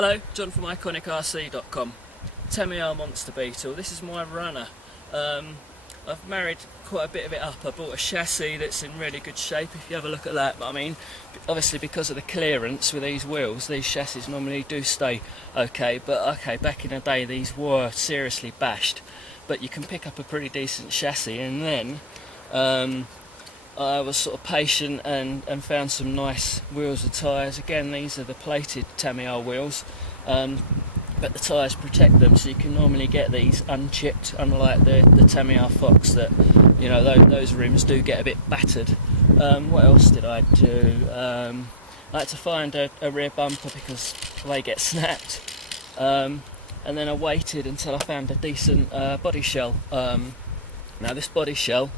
Hello, John from IconicRC.com. Tamiya Monster Beetle. This is my runner. I've married quite a bit of it up. I bought a chassis that's in really good shape, if you have a look at that. But I mean, obviously because of the clearance with these wheels, these chassis normally do stay okay. But okay, back in the day these were seriously bashed. But you can pick up a pretty decent chassis, and then I was sort of patient and found some nice wheels and tyres. Again, these are the plated Tamiya wheels, but the tyres protect them, so you can normally get these unchipped, unlike the Tamiya Fox that, you know, those rims do get a bit battered. What else did I do? I had to find a rear bumper because they get snapped, and then I waited until I found a decent body shell. Now this body shell,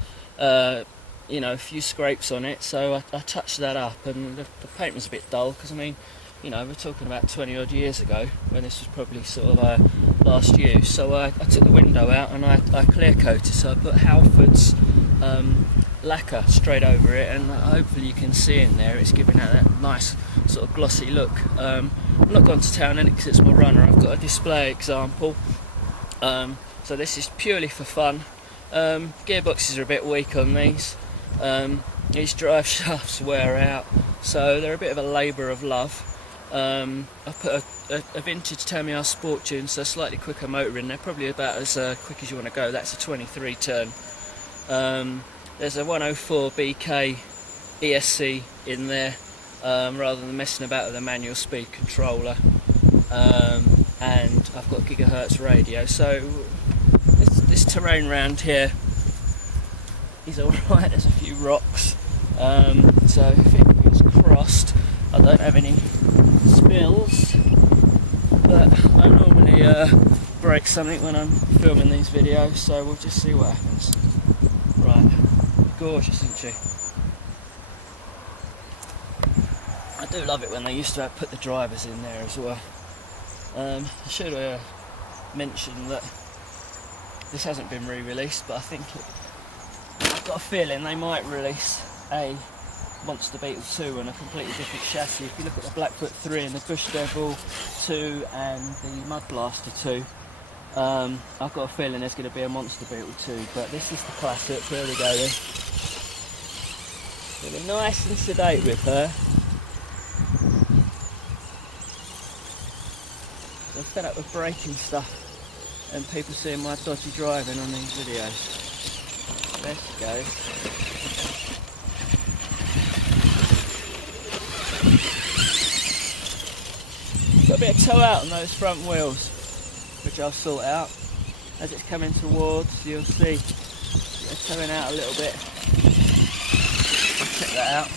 you know, a few scrapes on it, so I touched that up, and the paint was a bit dull because, I mean, you know, we're talking about 20 odd years ago when this was probably sort of last use. So I took the window out and I clear coated, so I put Halford's lacquer straight over it, and hopefully you can see in there it's giving out that nice sort of glossy look. I'm not gone to town in it because it's my runner. I've got a display example, so this is purely for fun. Gearboxes are a bit weak on these. These drive shafts wear out, so they're a bit of a labour of love. I've put a vintage Tamiya Sport Tune, so a slightly quicker motor in there, probably about as quick as you want to go. That's a 23 turn. There's a 104BK ESC in there, rather than messing about with a manual speed controller. And I've got a gigahertz radio, so this terrain around here is alright. There's a few rocks, so if it was crossed, I don't have any spills, but I normally break something when I'm filming these videos, so we'll just see what happens. Right, gorgeous, isn't she? I do love it when they used to put the drivers in there as well. I should mention that this hasn't been re-released, but I think I've got a feeling they might release a Monster Beetle 2 and a completely different chassis. If you look at the Blackfoot 3 and the Bush Devil 2 and the Mud Blaster 2, I've got a feeling there's going to be a Monster Beetle 2, but this is the classic. There we go then. Really nice and sedate with her. I'm fed up with breaking stuff and people seeing my dodgy driving on these videos. There she goes. Got a bit of toe out on those front wheels, which I'll sort out. As it's coming towards, you'll see they're toeing out a little bit. I'll check that out.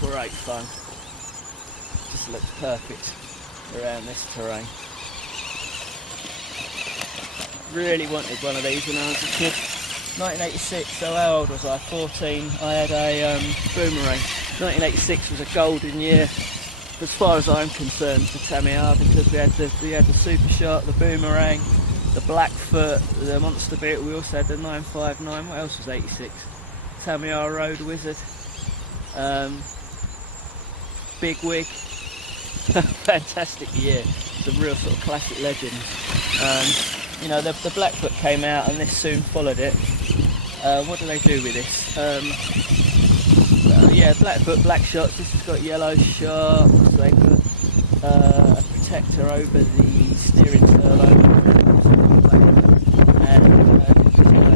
Great fun. Just looks perfect around this terrain. Really wanted one of these when I was a kid. 1986, so how old was I? 14. I had a boomerang. 1986 was a golden year, as far as I'm concerned, for Tamiya, because we had the Super Shot, the boomerang, the Blackfoot, the Monster Beetle. We also had the 959. What else was 86? Tamiya Road Wizard, Big Wig. Fantastic year. It's a real sort of classic legend. You know, the Blackfoot came out and this soon followed it. What do they do with this? Yeah, Blackfoot, black shots. This has got yellow shots. They put a protector over the steering servo, and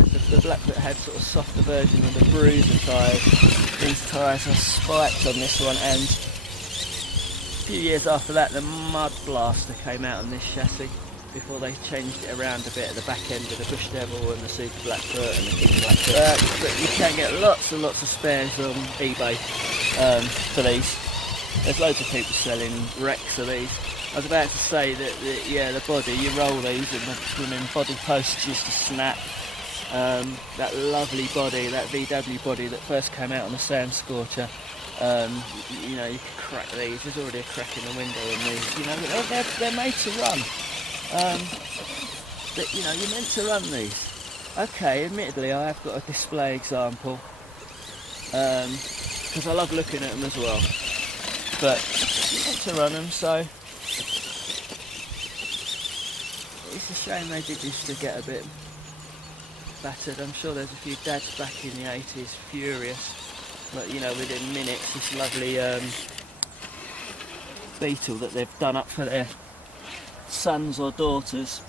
the Blackfoot had sort of softer version of the Bruiser tyres. These tyres are spiked on this one, and a few years after that the Mud Blaster came out on this chassis, before they changed it around a bit at the back end of the Bush Devil and the Super Blackfoot and the King Blackfoot. But you can get lots and lots of spares on eBay for these. There's loads of people selling wrecks of these. I was about to say that yeah, the body, you roll these and the swimming body posts used to snap. That lovely body, that VW body that first came out on the Sand Scorcher. You know, you can crack these. There's already a crack in the window in these. You know, they're made to run. But you know, you're meant to run these. Okay, admittedly I have got a display example, because I love looking at them as well. But I want to run them, so it's a shame they did used to get a bit battered. I'm sure there's a few dads back in the 80s furious, but you know, within minutes this lovely Beetle that they've done up for their sons or daughters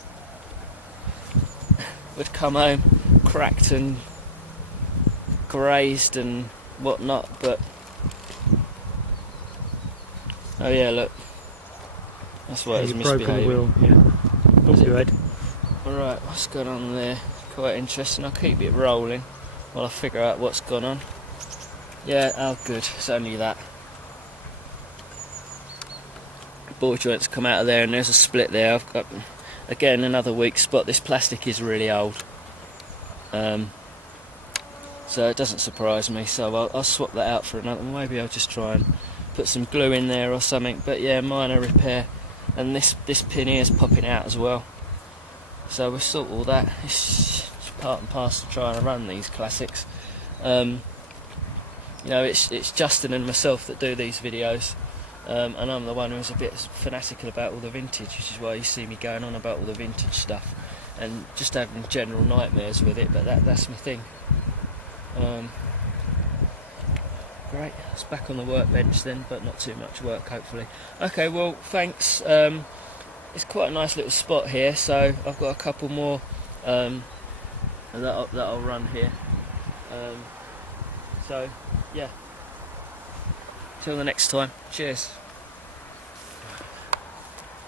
would come home cracked and grazed and whatnot. But oh yeah, look, that's why it's misbehaving. Broken wheel, yeah. Oh, good. Alright, what's going on there? Quite interesting. I'll keep it rolling while I figure out what's gone on. Yeah, oh good, it's only that. Ball joints come out of there and there's a split there. I've got, again, another weak spot. This plastic is really old. So it doesn't surprise me, so I'll swap that out for another. Maybe I'll just try and put some glue in there or something. But yeah, minor repair. And this pin here is popping out as well. So we'll sort all that. It's part and parcel of trying to run these classics. You know, it's Justin and myself that do these videos. And I'm the one who's a bit fanatical about all the vintage, which is why you see me going on about all the vintage stuff and just having general nightmares with it, but that's my thing. Great, it's back on the workbench then, but not too much work hopefully. Okay, well thanks. It's quite a nice little spot here, so I've got a couple more that I'll run here. So yeah, till the next time, cheers.